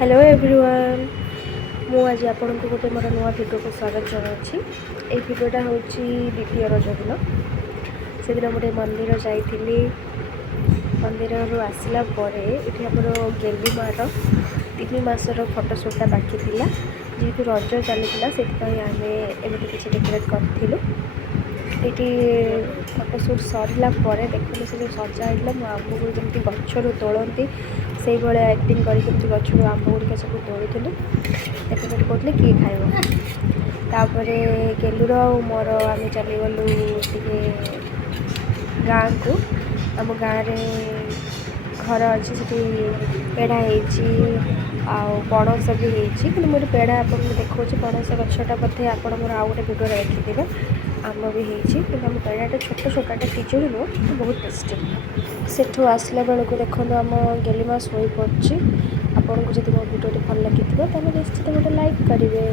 Hello everyone मु आज आपण को गोटे मोर नुआ वीडियो को स्वागत जनावि। ये वीडियोटा हूँ द्वितीय रज दिन से दिन गोटे मंदिर जाइली। मंदिर आसला ये आमर गेली मार 3 मासर फटोशूटा बाकी थिला जेहेतु रज चलता से आम एमती किसी डेकोरेट करूँ। ये फटोशूट सरला देखते से जो सजा मो आम को जमी गचर तोड़ती से भाया एक्टिंग करके गचर आम गुड़िक सब तोड़ूलु। देखते कहते किए खाइब गेलुर मोर आम चलीगलु टे गाँ को। आम गाँव घर अच्छी से पेड़ा पणस भी होती कि मुझे पेड़ा आपको देखा पणस गछटा बोधे आप आउ गोटे भिडियो देखिथे आम भी होती कि आम पेड़ाटा छोट छोटा पिजुड़ी नुह बहुत टेस्टी। सेठू आसला बेलू देखो आम गेलीमा शोई पड़ी। आपको जब मो भिडियो भल लगी तो निश्चित गोटे लाइक करेंगे।